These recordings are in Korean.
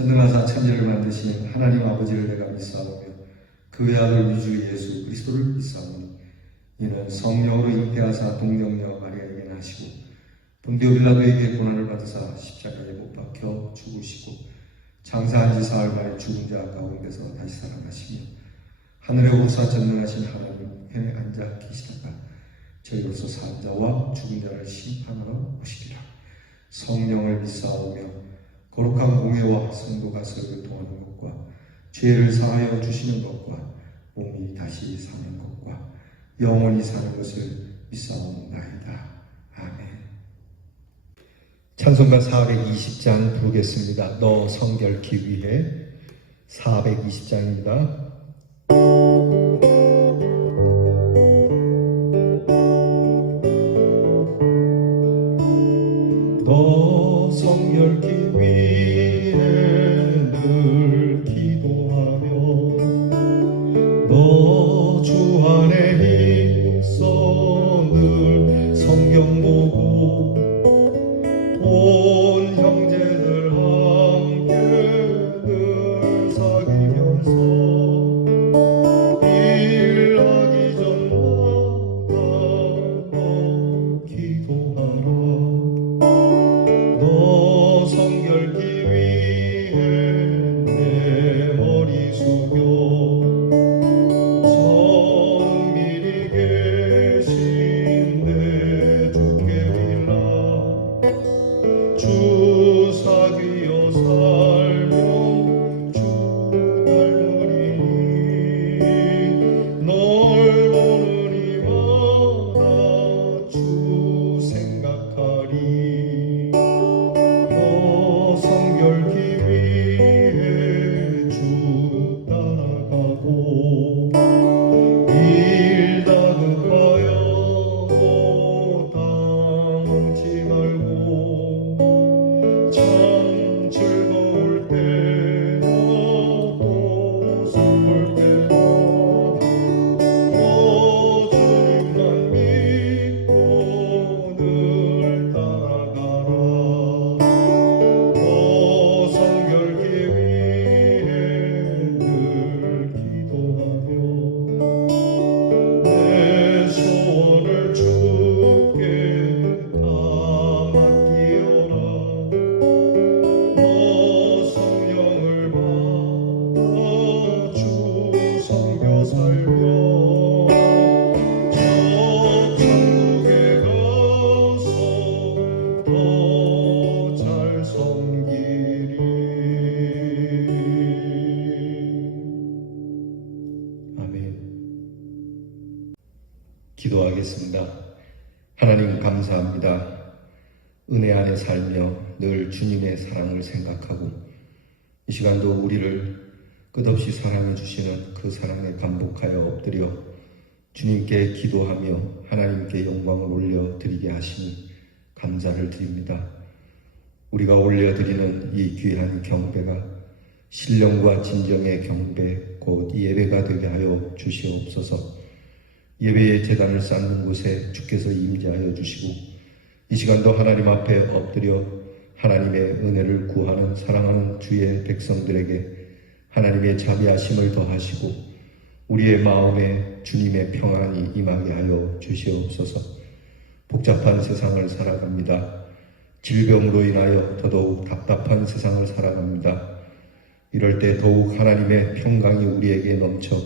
전능하사 천지를 만드신 하나님 아버지를 내가 믿사오며 그의 아들 위주 예수 그리스도를 믿사오니 이는 성령으로 잉태하사 동정녀 마리아에게 나시고 본디오 빌라도에게 고난을 받으사 십자가에 못 박혀 죽으시고 장사한 지 사흘 만에 죽은 자 가운데서 다시 살아나시며 하늘에 오르사 전능하신 하나님 편에 앉아 계시다가 저희로서 산 자와 죽은 자를 심판하러 오시리라. 성령을 믿사오며 거룩한 공회와 성도가 서로 통하는 것과 죄를 사하여 주시는 것과 몸이 다시 사는 것과 영원히 사는 것을 믿사옵나이다. 아멘. 찬송가 420장 부르겠습니다. 너 성결케 위해 420장입니다. 너 성결케 위해 늘 기도하며 너 주 안에 있어 늘 성경 보고 온 형제들 함께 늘 사귀면서 일하기 전마다 너 기도하라. 너 성결케 위해 내 머리 숙여 천밀히 계신 내 주께 빌라. 주 사귀어 살며 주 닮으리니 널 보는 이마다 주 생각하리. 너 성결케 위해 주 따라가고 일 다급하여 당치 말고 참 즐거울 때나 또 슬플 때나 너 주님만 믿고 늘 따라가라. 너 성결케 위해 늘 기도하며 내 소원을 주께 다 맡기어라. 너 성령을 받아 주 섬겨 살며 저 천국에 가서 더 잘 섬기리. 아멘. 기도하겠습니다. 하나님 감사합니다. 은혜 안에 살며 늘 주님의 사랑을 생각하고 이 시간도 우리를 끝없이 사랑해 주시는 그 사랑에 감복하여 엎드려 주님께 기도하며 하나님께 영광을 올려드리게 하시니 감사를 드립니다. 우리가 올려드리는 이 귀한 경배가 신령과 진정의 경배 곧 예배가 되게 하여 주시옵소서. 예배의 제단을 쌓는 곳에 주께서 임재하여 주시고 이 시간도 하나님 앞에 엎드려 하나님의 은혜를 구하는 사랑하는 주의 백성들에게 하나님의 자비하심을 더하시고 우리의 마음에 주님의 평안이 임하게 하여 주시옵소서. 복잡한 세상을 살아갑니다. 질병으로 인하여 더더욱 답답한 세상을 살아갑니다. 이럴 때 더욱 하나님의 평강이 우리에게 넘쳐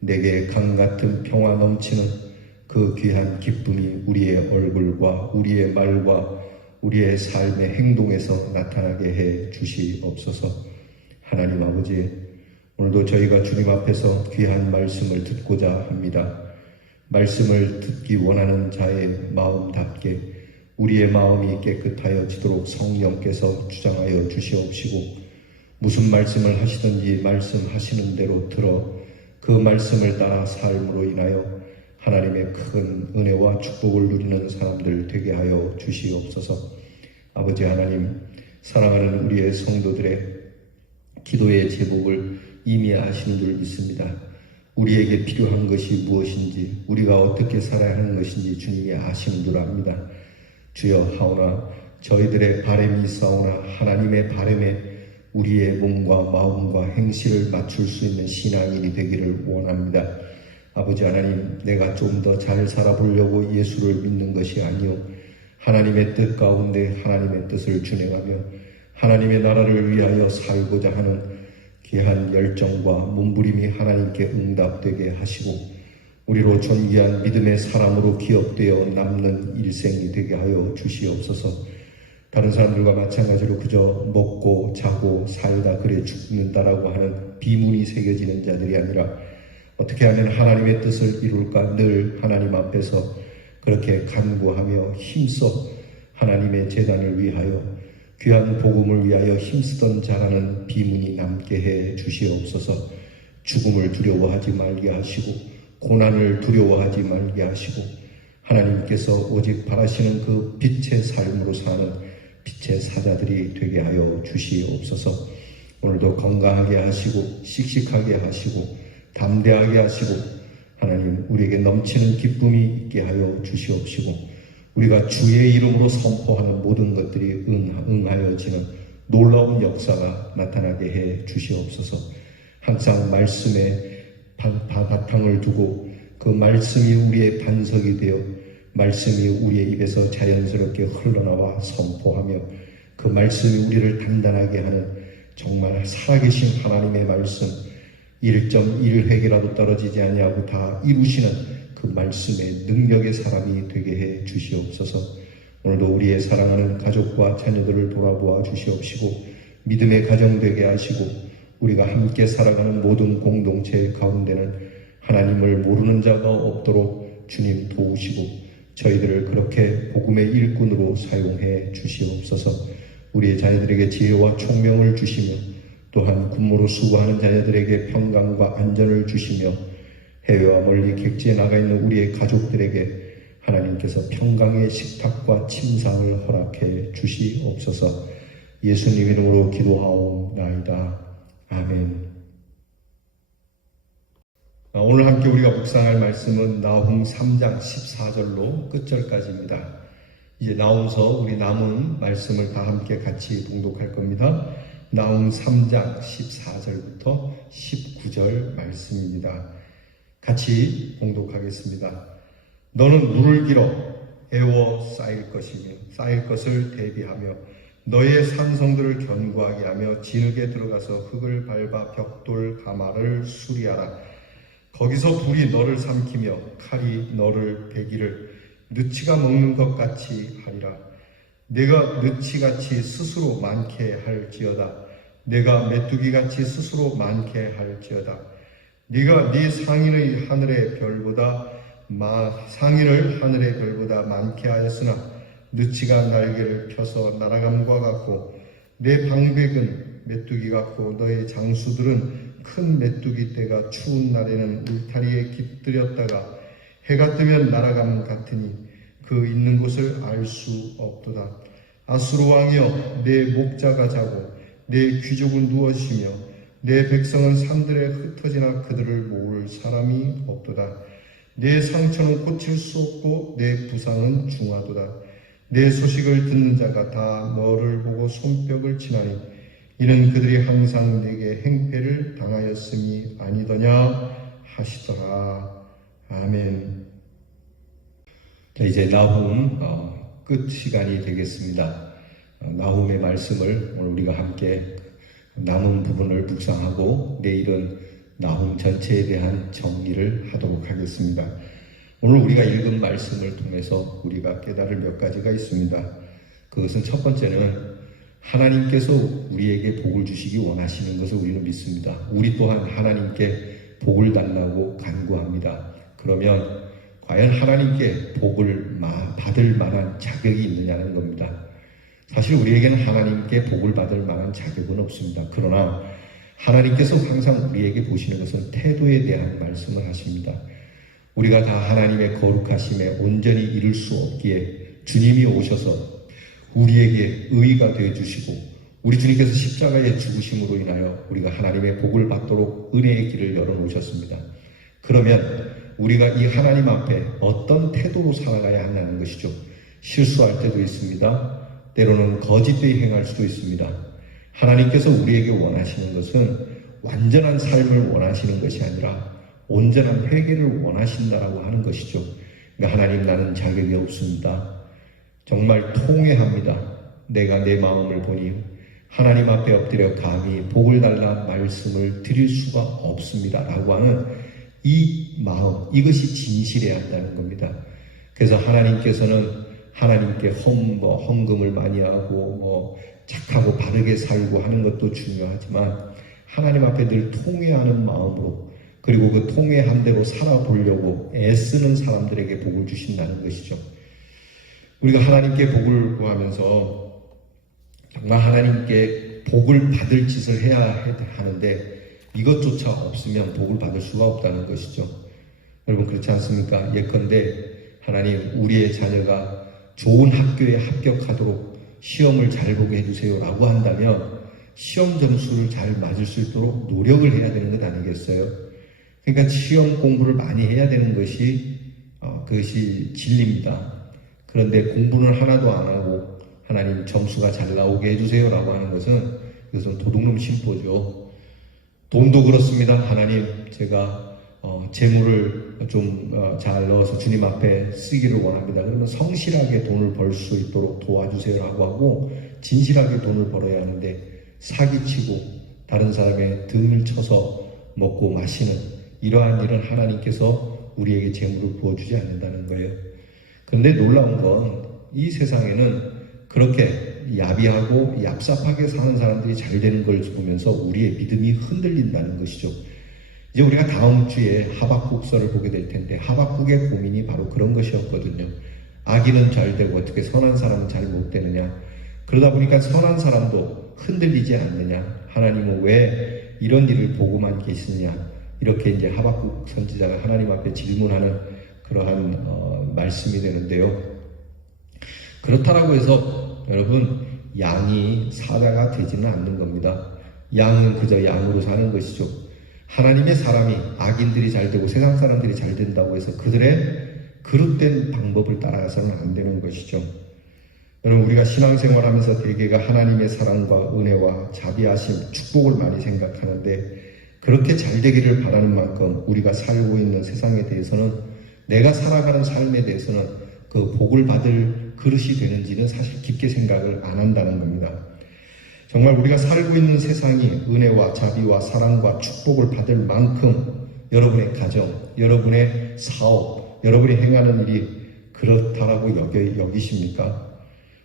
내게 강같은 평화 넘치는 그 귀한 기쁨이 우리의 얼굴과 우리의 말과 우리의 삶의 행동에서 나타나게 해 주시옵소서. 하나님 아버지, 오늘도 저희가 주님 앞에서 귀한 말씀을 듣고자 합니다. 말씀을 듣기 원하는 자의 마음답게 우리의 마음이 깨끗하여지도록 성령께서 주장하여 주시옵시고 무슨 말씀을 하시든지 말씀하시는 대로 들어 그 말씀을 따라 삶으로 인하여 하나님의 큰 은혜와 축복을 누리는 사람들 되게 하여 주시옵소서. 아버지 하나님, 사랑하는 우리의 성도들의 기도의 제목을 이미 아시는 줄 믿습니다. 우리에게 필요한 것이 무엇인지, 우리가 어떻게 살아야 하는 것인지 주님이 아시는 줄 압니다. 주여, 하오나 저희들의 바람이 있사오나 하나님의 바람에 우리의 몸과 마음과 행실을 맞출 수 있는 신앙인이 되기를 원합니다. 아버지 하나님, 내가 좀 더 잘 살아보려고 예수를 믿는 것이 아니요 하나님의 뜻 가운데 하나님의 뜻을 준행하며 하나님의 나라를 위하여 살고자 하는 귀한 열정과 몸부림이 하나님께 응답되게 하시고 우리로 존귀한 믿음의 사람으로 기억되어 남는 일생이 되게 하여 주시옵소서. 다른 사람들과 마찬가지로 그저 먹고 자고 살다 그래 죽는다라고 하는 비문이 새겨지는 자들이 아니라 어떻게 하면 하나님의 뜻을 이룰까 늘 하나님 앞에서 그렇게 간구하며 힘써 하나님의 제단을 위하여 귀한 복음을 위하여 힘쓰던 자라는 비문이 남게 해 주시옵소서. 죽음을 두려워하지 말게 하시고 고난을 두려워하지 말게 하시고 하나님께서 오직 바라시는 그 빛의 삶으로 사는 빛의 사자들이 되게 하여 주시옵소서. 오늘도 건강하게 하시고 씩씩하게 하시고 담대하게 하시고 하나님 우리에게 넘치는 기쁨이 있게 하여 주시옵시고 우리가 주의 이름으로 선포하는 모든 것들이 응하여지는 놀라운 역사가 나타나게 해 주시옵소서. 항상 말씀에 바탕을 두고 그 말씀이 우리의 반석이 되어 말씀이 우리의 입에서 자연스럽게 흘러나와 선포하며 그 말씀이 우리를 단단하게 하는 정말 살아계신 하나님의 말씀 1.1획이라도 떨어지지 아니하고 다 이루시는 그 말씀의 능력의 사람이 되게 해 주시옵소서. 오늘도 우리의 사랑하는 가족과 자녀들을 돌아보아 주시옵시고 믿음의 가정 되게 하시고 우리가 함께 살아가는 모든 공동체 가운데는 하나님을 모르는 자가 없도록 주님 도우시고 저희들을 그렇게 복음의 일꾼으로 사용해 주시옵소서. 우리의 자녀들에게 지혜와 총명을 주시며 또한 군무로 수고하는 자녀들에게 평강과 안전을 주시며 해외와 멀리 객지에 나가 있는 우리의 가족들에게 하나님께서 평강의 식탁과 침상을 허락해 주시옵소서. 예수님 이름으로 기도하옵나이다. 아멘. 오늘 함께 우리가 묵상할 말씀은 나훔 3장 14절로 끝절까지입니다. 이제 나오면서 우리 남은 말씀을 다 함께 같이 봉독할 겁니다. 나훔 3장 14절부터 19절 말씀입니다. 같이 봉독하겠습니다. 너는 물을 길어 애워 쌓일 것을 대비하며 너의 산성들을 견고하게 하며 진흙에 들어가서 흙을 밟아 벽돌 가마를 수리하라. 거기서 불이 너를 삼키며 칼이 너를 베기를 느치가 먹는 것 같이 하리라. 내가 느치같이 스스로 많게 할지어다. 내가 메뚜기같이 스스로 많게 할지어다. 네가 네 상인을 하늘의 별보다 많게 하였으나 느치가 날개를 펴서 날아감과 같고 내 방백은 메뚜기 같고 너의 장수들은 큰 메뚜기 떼가 추운 날에는 울타리에 깃들였다가 해가 뜨면 날아감 같으니 그 있는 곳을 알 수 없도다. 아수르 왕이여 내 목자가 자고 내 귀족은 누워 쉬며 내 백성은 산들에 흩어지나 그들을 모을 사람이 없도다. 내 상처는 고칠 수 없고 내 부상은 중하도다. 내 소식을 듣는 자가 다 너를 보고 손뼉을 치나니 이는 그들이 항상 내게 행패를 당하였음이 아니더냐 하시더라. 아멘. 자, 이제 나훔 끝 시간이 되겠습니다. 나훔의 말씀을 오늘 우리가 함께 남은 부분을 묵상하고 내일은 나훔 전체에 대한 정리를 하도록 하겠습니다. 오늘 우리가 읽은 말씀을 통해서 우리가 깨달을 몇 가지가 있습니다. 그것은 첫 번째는 하나님께서 우리에게 복을 주시기 원하시는 것을 우리는 믿습니다. 우리 또한 하나님께 복을 달라고 간구합니다. 그러면 과연 하나님께 복을 받을 만한 자격이 있느냐는 겁니다. 사실 우리에게는 하나님께 복을 받을 만한 자격은 없습니다. 그러나 하나님께서 항상 우리에게 보시는 것은 태도에 대한 말씀을 하십니다. 우리가 다 하나님의 거룩하심에 온전히 이룰 수 없기에 주님이 오셔서 우리에게 의가 되어주시고 우리 주님께서 십자가에 죽으심으로 인하여 우리가 하나님의 복을 받도록 은혜의 길을 열어놓으셨습니다. 그러면 우리가 이 하나님 앞에 어떤 태도로 살아가야 한다는 것이죠. 실수할 때도 있습니다. 때로는 거짓되이 행할 수도 있습니다. 하나님께서 우리에게 원하시는 것은 완전한 삶을 원하시는 것이 아니라 온전한 회개를 원하신다라고 하는 것이죠. 그러니까 하나님, 나는 자격이 없습니다. 정말 통회합니다. 내가 내 마음을 보니 하나님 앞에 엎드려 감히 복을 달라 말씀을 드릴 수가 없습니다 라고 하는 이 마음, 이것이 진실해야 한다는 겁니다. 그래서 하나님께서는 하나님께 헌금을 많이 하고 착하고 바르게 살고 하는 것도 중요하지만 하나님 앞에 늘 통회하는 마음으로, 그리고 그 통회한 대로 살아보려고 애쓰는 사람들에게 복을 주신다는 것이죠. 우리가 하나님께 복을 구하면서 정말 하나님께 복을 받을 짓을 해야 하는데 이것조차 없으면 복을 받을 수가 없다는 것이죠. 여러분, 그렇지 않습니까? 예컨대 하나님, 우리의 자녀가 좋은 학교에 합격하도록 시험을 잘 보게 해주세요 라고 한다면 시험 점수를 잘 맞을 수 있도록 노력을 해야 되는 것 아니겠어요? 그러니까 시험 공부를 많이 해야 되는 것이 그것이 진리입니다. 그런데 공부는 하나도 안 하고 하나님 점수가 잘 나오게 해주세요 라고 하는 것은, 이것은 도둑놈 심보죠. 돈도 그렇습니다. 하나님, 제가 재물을 좀 잘 넣어서 주님 앞에 쓰기를 원합니다. 그러면 성실하게 돈을 벌 수 있도록 도와주세요 라고 하고 진실하게 돈을 벌어야 하는데 사기치고 다른 사람의 등을 쳐서 먹고 마시는 이러한 일은 하나님께서 우리에게 재물을 부어주지 않는다는 거예요. 그런데 놀라운 건 이 세상에는 그렇게 야비하고 얍삽하게 사는 사람들이 잘 되는 걸 보면서 우리의 믿음이 흔들린다는 것이죠. 이제 우리가 다음 주에 하박국서를 보게 될 텐데 하박국의 고민이 바로 그런 것이었거든요. 악인은 잘 되고 어떻게 선한 사람은 잘 못 되느냐. 그러다 보니까 선한 사람도 흔들리지 않느냐. 하나님은 왜 이런 일을 보고만 계시느냐. 이렇게 이제 하박국 선지자가 하나님 앞에 질문하는 그러한 말씀이 되는데요. 그렇다라고 해서 여러분, 양이 사자가 되지는 않는 겁니다. 양은 그저 양으로 사는 것이죠. 하나님의 사람이, 악인들이 잘 되고 세상 사람들이 잘 된다고 해서 그들의 그릇된 방법을 따라가서는 안 되는 것이죠. 여러분, 우리가 신앙생활하면서 대개가 하나님의 사랑과 은혜와 자비하심, 축복을 많이 생각하는데 그렇게 잘 되기를 바라는 만큼 우리가 살고 있는 세상에 대해서는, 내가 살아가는 삶에 대해서는 그 복을 받을 그릇이 되는지는 사실 깊게 생각을 안 한다는 겁니다. 정말 우리가 살고 있는 세상이 은혜와 자비와 사랑과 축복을 받을 만큼 여러분의 가정, 여러분의 사업, 여러분이 행하는 일이 그렇다라고 여기십니까?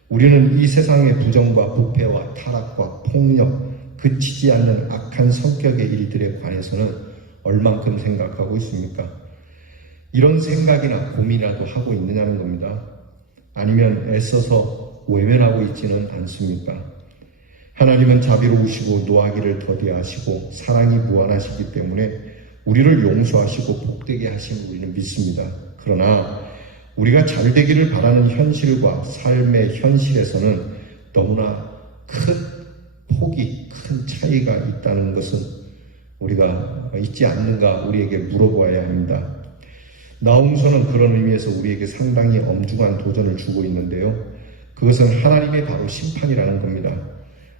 우리는 이 세상의 부정과 부패와 타락과 폭력, 그치지 않는 악한 성격의 일들에 관해서는 얼만큼 생각하고 있습니까? 이런 생각이나 고민이라도 하고 있느냐는 겁니다. 아니면 애써서 외면하고 있지는 않습니까? 하나님은 자비로우시고 노하기를 더디하시고 사랑이 무한하시기 때문에 우리를 용서하시고 복되게 하심을 우리는 믿습니다. 그러나 우리가 잘 되기를 바라는 현실과 삶의 현실에서는 너무나 큰 폭이, 큰 차이가 있다는 것은 우리가 있지 않는가 우리에게 물어보아야 합니다. 나홈서는 그런 의미에서 우리에게 상당히 엄중한 도전을 주고 있는데요. 그것은 하나님의 바로 심판이라는 겁니다.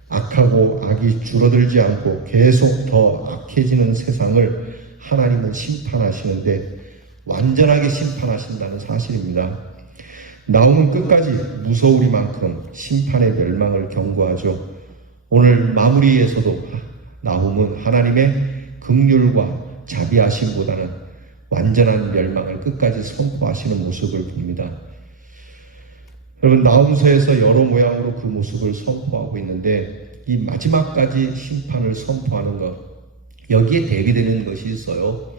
악하고 악이 줄어들지 않고 계속 더 악해지는 세상을 하나님은 심판하시는데 완전하게 심판하신다는 사실입니다. 나홈은 끝까지 무서우리만큼 심판의 멸망을 경고하죠. 오늘 마무리에서도 나홈은 하나님의 긍휼과 자비하심보다는 완전한 멸망을 끝까지 선포하시는 모습을 봅니다. 여러분, 나홈서에서 여러 모양으로 그 모습을 선포하고 있는데 이 마지막까지 심판을 선포하는 것, 여기에 대비되는 것이 있어요.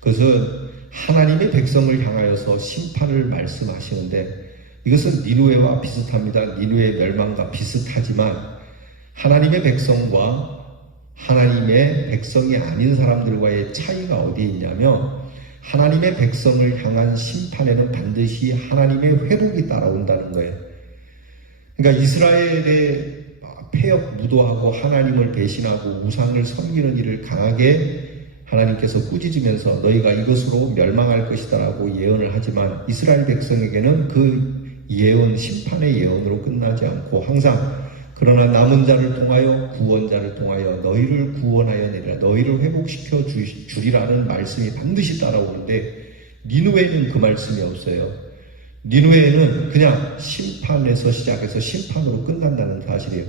그것은 하나님의 백성을 향하여서 심판을 말씀하시는데 이것은 니느웨와 비슷합니다. 니느웨의 멸망과 비슷하지만 하나님의 백성과 하나님의 백성이 아닌 사람들과의 차이가 어디에 있냐면 하나님의 백성을 향한 심판에는 반드시 하나님의 회복이 따라온다는 거예요. 그러니까 이스라엘의 폐역 무도하고 하나님을 배신하고 우상을 섬기는 일을 강하게 하나님께서 꾸짖으면서 너희가 이것으로 멸망할 것이다 라고 예언을 하지만 이스라엘 백성에게는 그 예언, 심판의 예언으로 끝나지 않고 항상 그 그러나 남은 자를 통하여 구원자를 통하여 너희를 구원하여 내리라, 너희를 회복시켜 주리라는 말씀이 반드시 따라오는데 니느웨에는 그 말씀이 없어요. 니느웨에는 그냥 심판에서 시작해서 심판으로 끝난다는 사실이에요.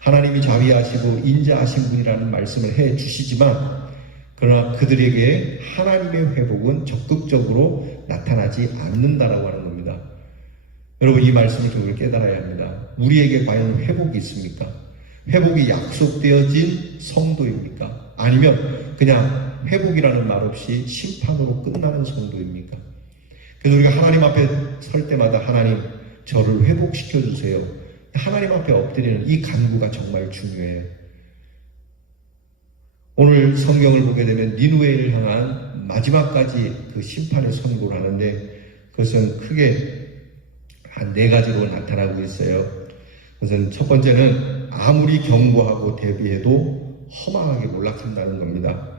하나님이 자비하시고 인자하신 분이라는 말씀을 해 주시지만 그러나 그들에게 하나님의 회복은 적극적으로 나타나지 않는다라고 하는 겁니다. 여러분, 이 말씀을 우리가 깨달아야 합니다. 우리에게 과연 회복이 있습니까? 회복이 약속되어진 성도입니까? 아니면 그냥 회복이라는 말 없이 심판으로 끝나는 성도입니까? 그래서 우리가 하나님 앞에 설 때마다 하나님 저를 회복시켜 주세요, 하나님 앞에 엎드리는 이 간구가 정말 중요해요. 오늘 성경을 보게 되면 니느웨를 향한 마지막까지 그 심판의 선고를 하는데 그것은 크게 한 4가지로 나타나고 있어요. 그것은 첫 번째는 아무리 경고하고 대비해도 허망하게 몰락한다는 겁니다.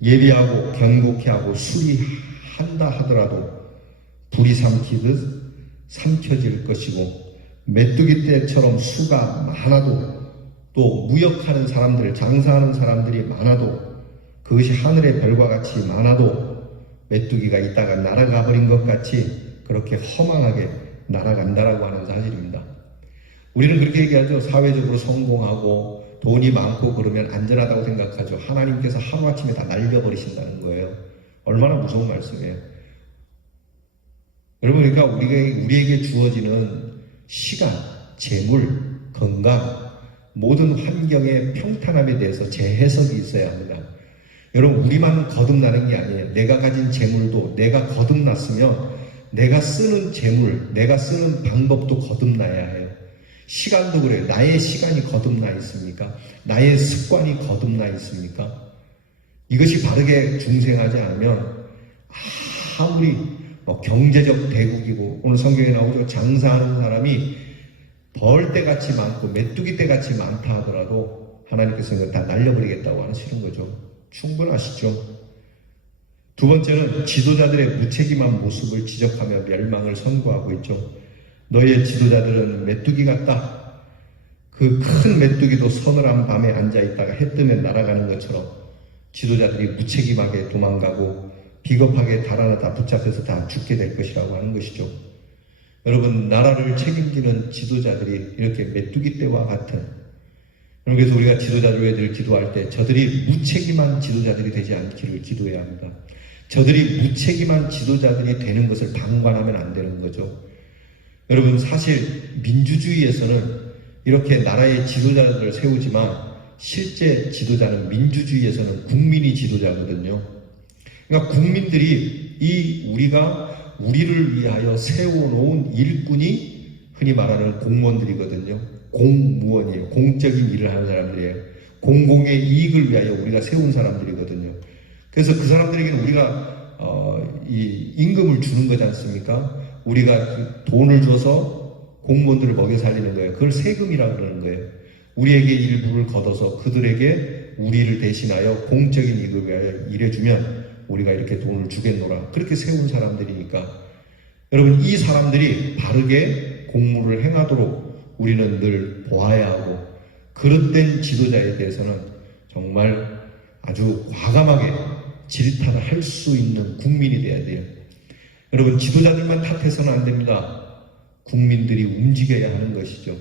예비하고 경고케 하고 수리한다 하더라도 불이 삼키듯 삼켜질 것이고 메뚜기 떼처럼 수가 많아도 또 무역하는 사람들, 장사하는 사람들이 많아도 그것이 하늘의 별과 같이 많아도 메뚜기가 있다가 날아가 버린 것 같이 그렇게 허망하게 날아간다라고 하는 사실입니다. 우리는 그렇게 얘기하죠. 사회적으로 성공하고 돈이 많고 그러면 안전하다고 생각하죠. 하나님께서 하루아침에 다 날려버리신다는 거예요. 얼마나 무서운 말씀이에요. 여러분, 그러니까 우리에게 주어지는 시간, 재물, 건강, 모든 환경의 평탄함에 대해서 재해석이 있어야 합니다. 여러분, 우리만 거듭나는 게 아니에요. 내가 가진 재물도 내가 거듭났으면 내가 쓰는 재물, 내가 쓰는 방법도 거듭나야 해요. 시간도 그래요. 나의 시간이 거듭나 있습니까? 나의 습관이 거듭나 있습니까? 이것이 바르게 중생하지 않으면 아무리 경제적 대국이고, 오늘 성경에 나오죠. 장사하는 사람이 벌떼같이 많고 메뚜기떼같이 많다 하더라도 하나님께서는 다 날려버리겠다고 하시는 거죠. 충분하시죠? 두 번째는 지도자들의 무책임한 모습을 지적하며 멸망을 선고하고 있죠. 너희의 지도자들은 메뚜기 같다. 그 큰 메뚜기도 서늘한 밤에 앉아있다가 해 뜨면 날아가는 것처럼 지도자들이 무책임하게 도망가고 비겁하게 달아나다 붙잡혀서 다 죽게 될 것이라고 하는 것이죠. 여러분, 나라를 책임지는 지도자들이 이렇게 메뚜기 떼와 같은, 그래서 우리가 지도자들을 기도할 때 저들이 무책임한 지도자들이 되지 않기를 기도해야 합니다. 저들이 무책임한 지도자들이 되는 것을 방관하면 안 되는 거죠. 여러분, 사실 민주주의에서는 이렇게 나라의 지도자들을 세우지만 실제 지도자는 민주주의에서는 국민이 지도자거든요. 그러니까 국민들이 우리를 위하여 세워놓은 일꾼이 흔히 말하는 공무원들이거든요. 공무원이에요. 공적인 일을 하는 사람들이에요. 공공의 이익을 위하여 우리가 세운 사람들이거든요. 그래서 그 사람들에게는 우리가 이 임금을 주는 거지 않습니까? 우리가 돈을 줘서 공무원들을 먹여 살리는 거예요. 그걸 세금이라고 그러는 거예요. 우리에게 일부를 걷어서 그들에게 우리를 대신하여 공적인 이익을 위하여 일해주면 우리가 이렇게 돈을 주겠노라. 그렇게 세운 사람들이니까 여러분, 이 사람들이 바르게 공무를 행하도록 우리는 늘 보아야 하고, 그릇된 지도자에 대해서는 정말 아주 과감하게 질타를 할 수 있는 국민이 돼야 돼요. 여러분, 지도자들만 탓해서는 안 됩니다. 국민들이 움직여야 하는 것이죠.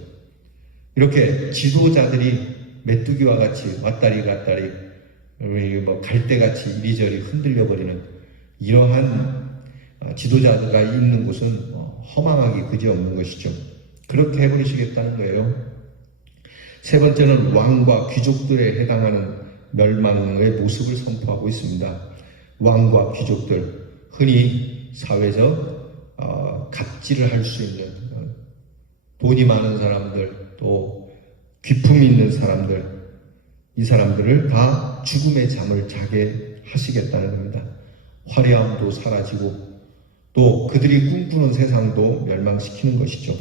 이렇게 지도자들이 메뚜기와 같이 왔다리 갔다리 갈대같이 이리저리 흔들려버리는 이러한 지도자가 있는 곳은 허망하기 그지없는 것이죠. 그렇게 해버리시겠다는 거예요. 세 번째는 왕과 귀족들에 해당하는 멸망의 모습을 선포하고 있습니다. 왕과 귀족들, 흔히 사회적 갑질을 할 수 있는 돈이 많은 사람들, 또 귀품이 있는 사람들, 이 사람들을 다 죽음의 잠을 자게 하시겠다는 겁니다. 화려함도 사라지고 또 그들이 꿈꾸는 세상도 멸망시키는 것이죠.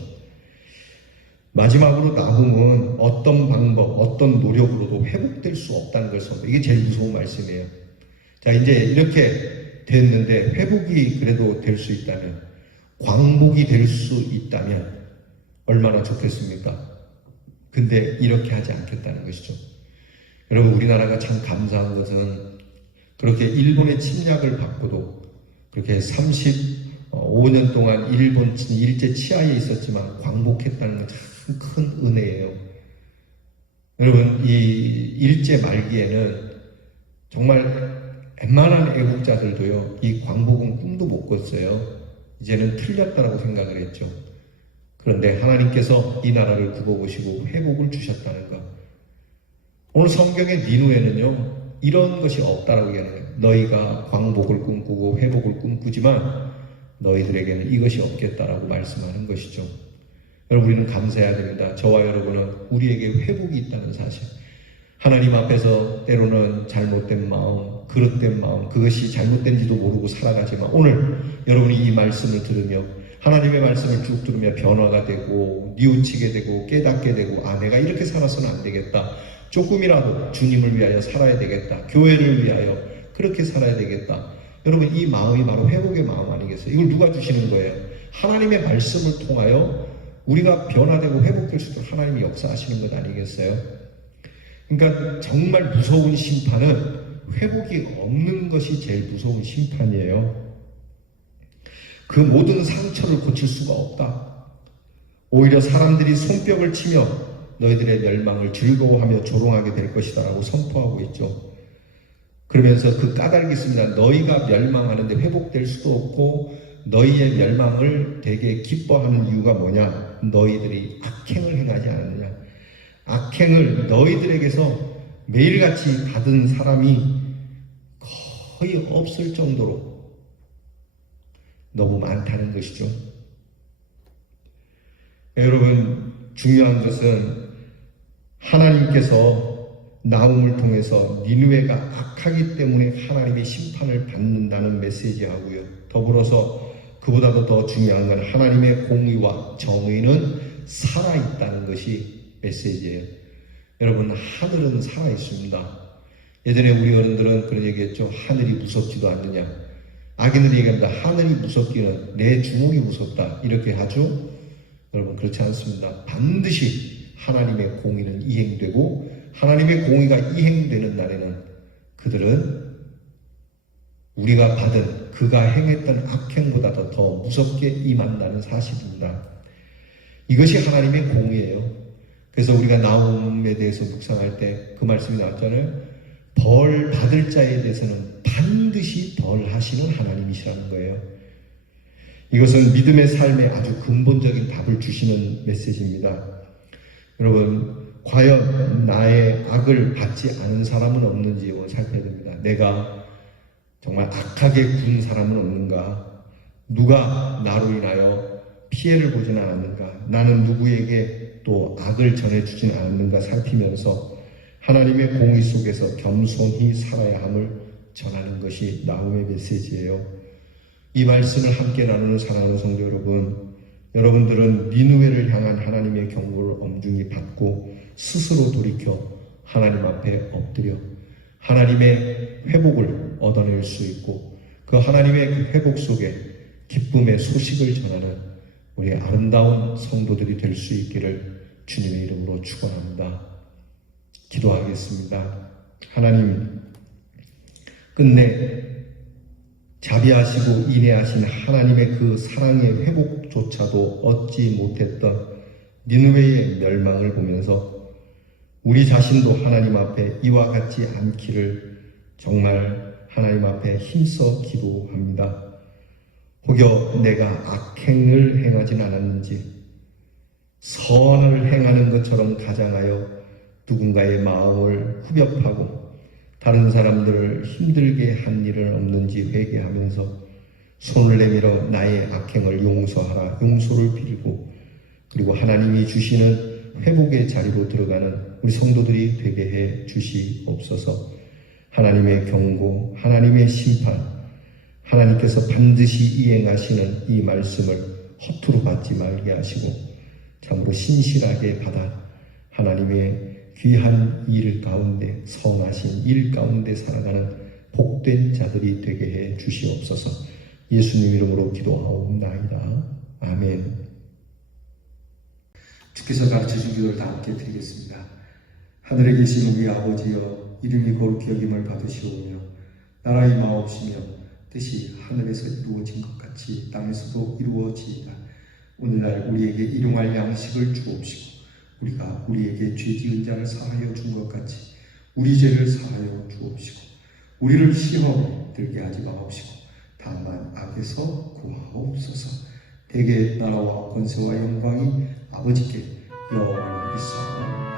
마지막으로 나훔은 어떤 방법, 어떤 노력으로도 회복될 수 없다는 걸 선포해요. 이게 제일 무서운 말씀이에요. 자, 이제 이렇게 됐는데 회복이 그래도 될 수 있다면, 광복이 될 수 있다면 얼마나 좋겠습니까? 근데 이렇게 하지 않겠다는 것이죠. 여러분, 우리나라가 참 감사한 것은 그렇게 일본의 침략을 받고도 그렇게 35년 동안 일본 일제 치하에 있었지만 광복했다는 건 참 큰 은혜예요. 여러분, 이 일제 말기에는 정말 웬만한 애국자들도요, 이 광복은 꿈도 못 꿨어요. 이제는 틀렸다라고 생각을 했죠. 그런데 하나님께서 이 나라를 굽어보시고 회복을 주셨다는 것. 오늘 성경의 니누에는요, 이런 것이 없다라고 얘기하는 거예요. 너희가 광복을 꿈꾸고 회복을 꿈꾸지만 너희들에게는 이것이 없겠다라고 말씀하는 것이죠. 여러분, 우리는 감사해야 됩니다. 저와 여러분은 우리에게 회복이 있다는 사실. 하나님 앞에서 때로는 잘못된 마음, 그릇된 마음, 그것이 잘못된지도 모르고 살아가지만 오늘 여러분이 이 말씀을 들으며 하나님의 말씀을 쭉 들으며 변화가 되고 뉘우치게 되고 깨닫게 되고, 아, 내가 이렇게 살아서는 안 되겠다. 조금이라도 주님을 위하여 살아야 되겠다. 교회를 위하여 그렇게 살아야 되겠다. 여러분, 이 마음이 바로 회복의 마음 아니겠어요? 이걸 누가 주시는 거예요? 하나님의 말씀을 통하여 우리가 변화되고 회복될 수 있도록 하나님이 역사하시는 것 아니겠어요? 그러니까 정말 무서운 심판은 회복이 없는 것이 제일 무서운 심판이에요. 그 모든 상처를 고칠 수가 없다. 오히려 사람들이 손뼉을 치며 너희들의 멸망을 즐거워하며 조롱하게 될 것이다 라고 선포하고 있죠. 그러면서 그 까닭이 있습니다. 너희가 멸망하는데 회복될 수도 없고 너희의 멸망을 되게 기뻐하는 이유가 뭐냐? 너희들이 악행을 행하지 않았느냐? 악행을 너희들에게서 매일같이 받은 사람이 거의 없을 정도로 너무 많다는 것이죠. 여러분, 중요한 것은 하나님께서 나훔을 통해서 니느웨가 악하기 때문에 하나님의 심판을 받는다는 메시지하고요. 더불어서 그보다도 더 중요한 건 하나님의 공의와 정의는 살아있다는 것이 메시지예요. 여러분, 하늘은 살아있습니다. 예전에 우리 어른들은 그런 얘기했죠. 하늘이 무섭지도 않느냐. 아기들이 얘기합니다. 하늘이 무섭기는 내 주먹이 무섭다. 이렇게 하죠. 여러분, 그렇지 않습니다. 반드시 하나님의 공의는 이행되고 하나님의 공의가 이행되는 날에는 그들은 우리가 받은 그가 행했던 악행보다도 더 무섭게 임한다는 사실입니다. 이것이 하나님의 공의예요. 그래서 우리가 나훔에 대해서 묵상할 때 그 말씀이 나왔잖아요. 벌 받을 자에 대해서는 반드시 벌하시는 하나님이시라는 거예요. 이것은 믿음의 삶에 아주 근본적인 답을 주시는 메시지입니다. 여러분, 과연 나의 악을 받지 않은 사람은 없는지 오늘 살펴야 됩니다. 내가 정말 악하게 군 사람은 없는가? 누가 나로 인하여 피해를 보지는 않았는가? 나는 누구에게 또 악을 전해주진 않았는가 살피면서 하나님의 공의 속에서 겸손히 살아야 함을 전하는 것이 나훔의 메시지예요. 이 말씀을 함께 나누는 사랑하는 성도 여러분, 여러분들은 니느웨를 향한 하나님의 경고를 엄중히 받고 스스로 돌이켜 하나님 앞에 엎드려 하나님의 회복을 얻어낼 수 있고 그 하나님의 그 회복 속에 기쁨의 소식을 전하는 우리 아름다운 성도들이 될 수 있기를 주님의 이름으로 축원합니다. 기도하겠습니다. 하나님, 끝내 자비하시고 인애하신 하나님의 그 사랑의 회복조차도 얻지 못했던 니느웨의 멸망을 보면서 우리 자신도 하나님 앞에 이와 같지 않기를 정말 하나님 앞에 힘써 기도합니다. 혹여 내가 악행을 행하진 않았는지 선을 행하는 것처럼 가장하여 누군가의 마음을 후벼파고 다른 사람들을 힘들게 한 일은 없는지 회개하면서 손을 내밀어 나의 악행을 용서하라 용서를 빌고 그리고 하나님이 주시는 회복의 자리로 들어가는 우리 성도들이 되게 해 주시옵소서. 하나님의 경고, 하나님의 심판, 하나님께서 반드시 이행하시는 이 말씀을 허투루 받지 말게 하시고 참으로 신실하게 받아 하나님의 귀한 일 가운데 선하신 일 가운데 살아가는 복된 자들이 되게 해 주시옵소서. 예수님 이름으로 기도하옵나이다. 아멘. 주께서 가르쳐준 기도를 다 함께 드리겠습니다. 하늘에 계시는 우리 아버지여, 이름이 거룩히 여김을 받으시오며 나라의 임하옵시며 뜻이 하늘에서 이루어진 것 같이 땅에서도 이루어지이다. 오늘날 우리에게 일용할 양식을 주옵시고 우리가 우리에게 죄 지은 자를 사하여 준 것 같이 우리 죄를 사하여 주옵시고 우리를 시험에 들게 하지 마옵시고 다만 악에서 구하옵소서. 대개 나라와 권세와 영광이 아버지께 영원히 있사옵나이다.